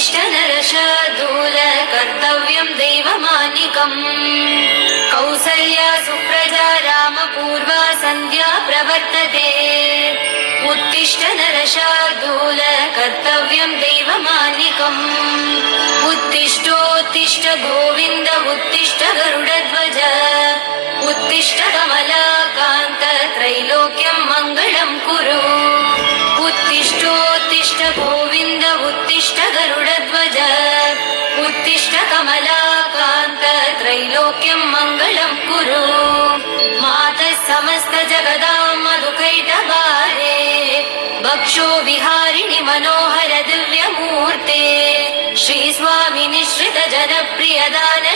उत्तिष्ठ नरशार्दूल कर्तव्यं दैवमानिकम् कौसल्या सुप्रजा रामपूर्वा सन्ध्या प्रवर्तते उत्तिष्ठ नरशार्दूल कर्तव्यं दैवमानिकम् उत्तिष्ठोत्तिष्ठ गोविन्द उत्तिष्ठ गरुडध्वज उत्तिष्ठ कमलाकान्त त्रैलोक्यं मङ्गलं कुरु उत्तिष्ठोत्तिष्ठ गोविन्द उत्तिष्ठ गरुडध्वज उत्तिष्ठ कमलाकान्त त्रैलोक्यं मङ्गलं कुरु मातः समस्त जगदां मधुकैटभारे भक्षो विहारिणि मनोहर दिव्यमूर्ते श्री स्वामी निश्रित जनप्रिय दान